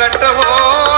கட்டவோ